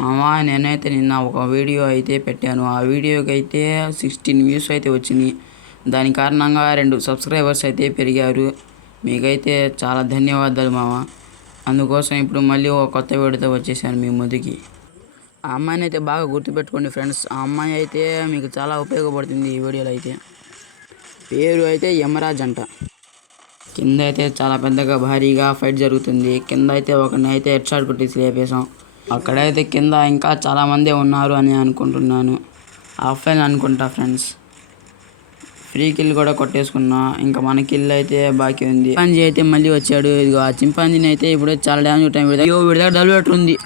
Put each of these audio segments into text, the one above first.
మామ నేనైతే నిన్న ఒక వీడియో అయితే పెట్టాను. ఆ వీడియోకి అయితే 16 వ్యూస్ అయితే వచ్చినాయి. దాని కారణంగా 2 సబ్స్క్రైబర్స్ అయితే పెరిగారు. మీకైతే చాలా ధన్యవాదాలు మామ. అందుకోసం ఇప్పుడు మళ్ళీ ఒక కొత్త వీడియోతో వచ్చేసాను మీ ముందుకి. ఆ అమ్మాయిని అయితే బాగా గుర్తుపెట్టుకోండి ఫ్రెండ్స్. ఆ అమ్మాయి అయితే మీకు చాలా ఉపయోగపడుతుంది ఈ వీడియోలో అయితే. పేరు అయితే యమరాజ్ అంట. కింద అయితే చాలా పెద్దగా భారీగా ఫైట్ జరుగుతుంది. కింద అయితే ఒకరిని అయితే హెడ్ షాట్ కొట్టేసి లేపేసాం. అక్కడైతే కింద ఇంకా చాలామంది ఉన్నారు అని అనుకుంటున్నాను. ఆఫ్లైన్ అనుకుంటా ఫ్రెండ్స్. ఫ్రీ కిల్ కూడా కొట్టేసుకున్నా. ఇంకా మన కిల్ అయితే బాకీ ఉంది. చింపాంజీ అయితే మళ్ళీ వచ్చాడు. ఇదిగో ఆ చింపాంజీని అయితే ఇప్పుడు చాలా డ్యామేజ్ టైం విడదా డల్ ఉంది.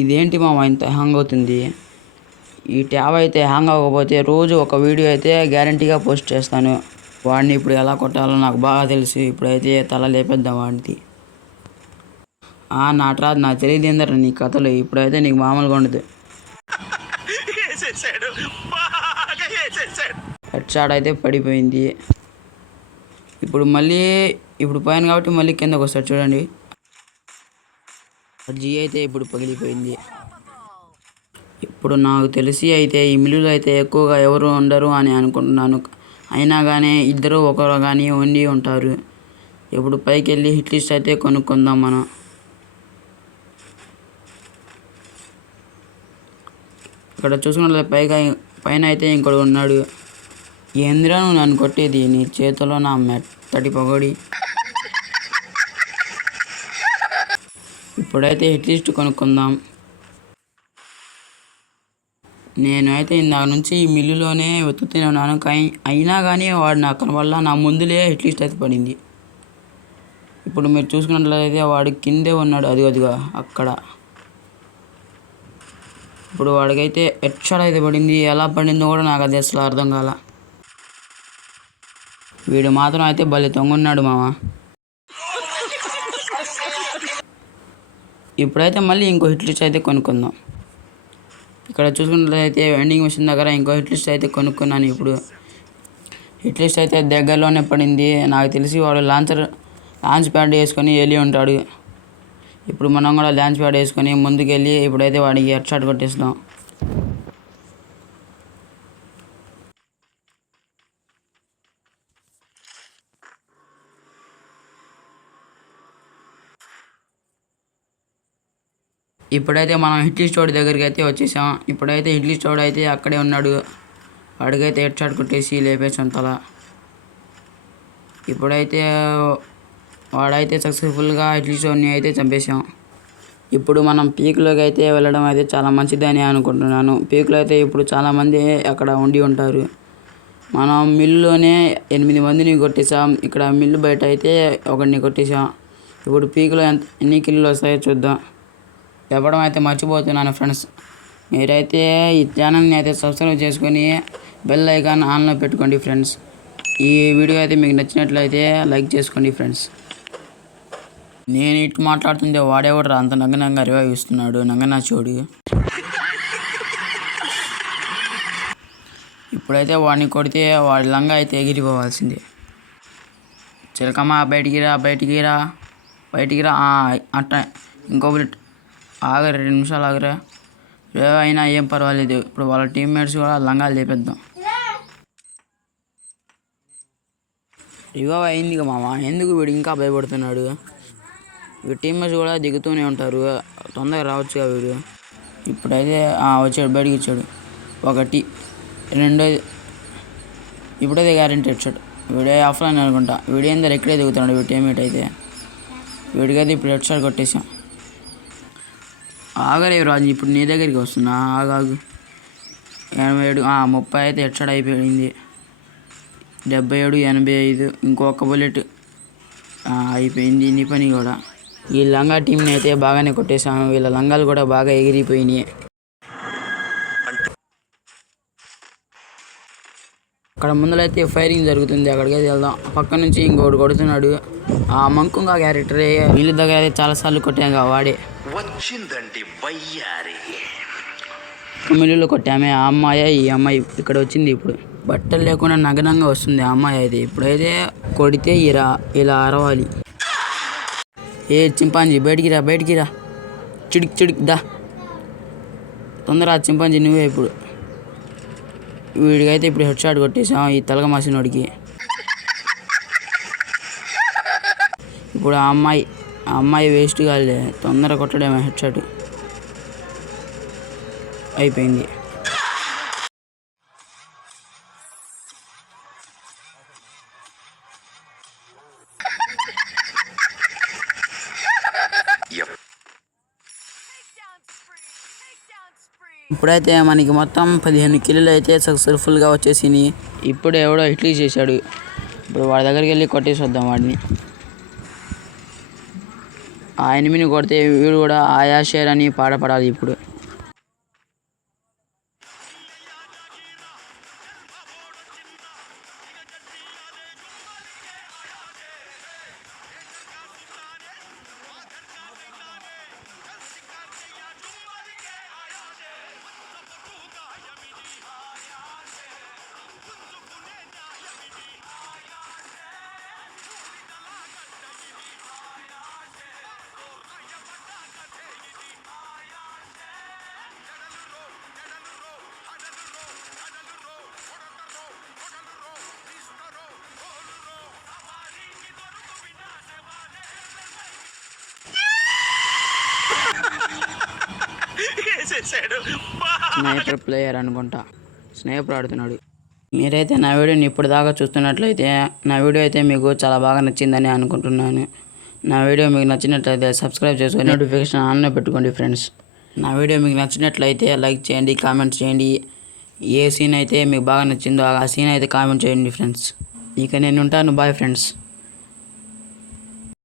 ఇదేంటి మామ ఇంత హ్యాంగ్ అవుతుంది? ఈ ట్యాబ్ అయితే హ్యాంగ్ అవ్వకపోతే రోజు ఒక వీడియో అయితే గ్యారంటీగా పోస్ట్ చేస్తాను. వాడిని ఇప్పుడు ఎలా కొట్టాలో నాకు బాగా తెలుసు. ఇప్పుడైతే తల లేపేద్దాం వాడికి. నాటరాదు, నాకు తెలియదు ఏందరా నీ కథలు. ఇప్పుడైతే నీకు మామూలుగా ఉండదు. హెడ్ షాట్ అయితే పడిపోయింది. ఇప్పుడు పోయాను కాబట్టి మళ్ళీ కిందకు వస్తాడు చూడండి. జీ అయితే ఇప్పుడు పగిలిపోయింది. ఇప్పుడు నాకు తెలిసి అయితే ఈ మిల్లులో అయితే ఎక్కువగా ఎవరు ఉండరు అని అనుకుంటున్నాను. అయినా కానీ ఇద్దరు ఒకరు కానీ ఉండి ఉంటారు. ఇప్పుడు పైకి వెళ్ళి హిట్ లిస్ట్ అయితే కొనుక్కుందాం మనం. ఇక్కడ చూసుకున్నట్లయితే పైన అయితే ఇంకోటి ఉన్నాడు. ఏంద్రా నువ్వు నన్ను కొట్టేది? నీ చేతిలో నా మెత్తటి పొగడి. ఇప్పుడైతే హిట్ లిస్ట్ కొనుక్కుందాం. నేను అయితే ఇందాక నుంచి ఈ మిల్లులోనే వెతుకుతూనే ఉన్నాను. అయినా కానీ వాడు నా వల్ల నా ముందులే హిట్ లిస్ట్ అయితే పడింది. ఇప్పుడు మీరు చూసుకున్నట్లయితే వాడు కిందే ఉన్నాడు. అదిగా అక్కడ. ఇప్పుడు వాడికైతే హెడ్ షాట్ అయితే పడింది. ఎలా పడిందో కూడా నాకు అది అసలు అర్థం కాల. వీడు మాత్రం అయితే భలే తొంగున్నాడు మామ. ఇప్పుడైతే మళ్ళీ ఇంకో హిట్ లిస్ట్ అయితే కొనుక్కుందాం. ఇక్కడ చూసుకున్నట్లయితే వెండింగ్ మిషన్ దగ్గర ఇంకో హిట్ లిస్ట్ అయితే కొనుక్కున్నాను. ఇప్పుడు హిట్ లిస్ట్ అయితే దగ్గరలోనే పడింది. నాకు తెలిసి వాడు లాంచ్ ప్యాడ్ వేసుకొని వెళ్ళి ఉంటాడు. ఇప్పుడు మనం కూడా లాంచ్ ప్యాడ్ వేసుకొని ముందుకు వెళ్ళి ఇప్పుడైతే వాడికి హెడ్ షాట్ కొట్టేస్తాం. ఇప్పుడైతే మనం హిట్ లిస్ట్ వాడి దగ్గరికి అయితే వచ్చేసాం. ఇప్పుడైతే హిట్ లిస్ట్ వాడు అయితే అక్కడే ఉన్నాడు. వాడికైతే హెడ్ షాట్ కొట్టేసి లేపేసాం తల. ఇప్పుడైతే వాడైతే సక్సెస్ఫుల్గా హిట్ లిస్ట్ వాడిని అయితే చంపేసాం. ఇప్పుడు మనం పీక్లోకి అయితే వెళ్ళడం అయితే చాలా మంచిదని అనుకుంటున్నాను. పీక్లో అయితే ఇప్పుడు చాలామంది అక్కడ ఉండి ఉంటారు. మనం మిల్లులోనే 8 మందిని కొట్టేసాం. ఇక్కడ మిల్లు బయట అయితే ఒకరిని కొట్టేసాం. ఇప్పుడు పీక్లో ఎన్ని కిల్లు వస్తాయో చూద్దాం. చెప్పడం అయితే మర్చిపోతున్నాను ఫ్రెండ్స్. మీరైతే ఈ ఛానల్ని అయితే సబ్స్క్రైబ్ చేసుకొని బెల్ ఐకాన్ ఆన్లో పెట్టుకోండి ఫ్రెండ్స్. ఈ వీడియో అయితే మీకు నచ్చినట్లయితే లైక్ చేసుకోండి ఫ్రెండ్స్. నేను ఇటు మాట్లాడుతుంటే వాడేవాడు అంత నగ్నంగా రివైవ్ ఇస్తున్నాడు. నంగనా చోడు. ఇప్పుడైతే వాడిని కొడితే వాడి లంగా అయితే ఎగిరిపోవాల్సిందే. చిలకమ్మ బయటికి రా అట్ట. ఇంకో బుల్లెట్. ఆగరా 2 నిమిషాలు ఆగరా. రేవ్ అయినా ఏం పర్వాలేదు. ఇప్పుడు వాళ్ళ టీమ్మేట్స్ కూడా లంగాలు లేపేద్దాం. రివైవ్ అయింది మామ. ఎందుకు వీడు ఇంకా భయపడుతున్నాడు? వీడి టీమ్మేట్స్ కూడా దిగుతూనే ఉంటారు. తొందరగా రావచ్చుగా వీడు. ఇప్పుడైతే వచ్చాడు, బయటికి వచ్చాడు. 1 2. ఇప్పుడైతే గ్యారెంటీ హెడ్ షాట్. వీడే ఆఫ్లైన్ అనుకుంటా. వీడేందరూ ఎక్కడే దిగుతున్నాడు వీడి టీమ్మేట్ అయితే. వీడికైతే ఇప్పుడు హెడ్ షాట్ కొట్టేసాం. ఆగలేవు రాజు, ఇప్పుడు నీ దగ్గరికి వస్తున్నా. ఆగాగు. 87 30 అయితే హెడ్ షాట్ అయిపోయింది. 77 85. ఇంకొక బుల్లెట్ అయిపోయింది నీ పని కూడా. ఈ లంగా టీంని అయితే బాగానే కొట్టేశాను. వీళ్ళ లంగాలు కూడా బాగా ఎగిరిపోయినాయి. అక్కడ ముందరైతే ఫైరింగ్ జరుగుతుంది. అక్కడికైతే వెళ్దాం. పక్క నుంచి ఇంకోటి కొడుతున్నాడు. ఆ మంకుంగా క్యారెక్టరే వీళ్ళ దగ్గర అయితే చాలాసార్లు కొట్టాం వాడే. వచ్చిందండి మిల్లులో కొట్టామే. ఆ అమ్మాయి ఈ అమ్మాయి ఇక్కడ వచ్చింది ఇప్పుడు. బట్టలు లేకుండా నగ్నంగా వస్తుంది ఆ అమ్మాయి అయితే. ఇప్పుడైతే కొడితే ఇలా అరవాలి. ఏ చింపాంజీ బయటికి రా చిడికి దా తొందరగా చింపాంజీ నువ్వే. ఇప్పుడు వీడికైతే ఇప్పుడు హెడ్ షాట్ కొట్టేసాం ఈ తలక మాసినోడికి. ఇప్పుడు ఆ అమ్మాయి వేస్ట్ కాలే, తొందరగా కొట్టడమే హెడ్ షాట్ అయిపోయింది. ఇప్పుడైతే మనకి మొత్తం 15 కిలోలు అయితే సక్సెస్ఫుల్గా వచ్చేసినాయి. ఇప్పుడు ఎవడో ఇడ్లీ చేశాడు. ఇప్పుడు వాడి దగ్గరికి వెళ్ళి కొట్టేసి వద్దాం వాడిని. ఆ ఎనిమిని కొడితే వీడు కూడా ఆయా షేర్ అని పాడపడాలి ఇప్పుడు. స్నైపర్ ప్లేయర్ అనుకుంటా, స్నైపర్ ఆడుతున్నాడు. మీరైతే నా వీడియోని ఇప్పుడు దాకా చూస్తున్నట్లయితే నా వీడియో అయితే మీకు చాలా బాగా నచ్చిందని అనుకుంటున్నాను. నా వీడియో మీకు నచ్చినట్లయితే సబ్స్క్రైబ్ చేసుకొని నోటిఫికేషన్ ఆన్లో పెట్టుకోండి ఫ్రెండ్స్. నా వీడియో మీకు నచ్చినట్లయితే లైక్ చేయండి, కామెంట్ చేయండి. ఏ సీన్ అయితే మీకు బాగా నచ్చిందో ఆ సీన్ అయితే కామెంట్ చేయండి ఫ్రెండ్స్. ఇక నేను ఉంటాను. Bye friends.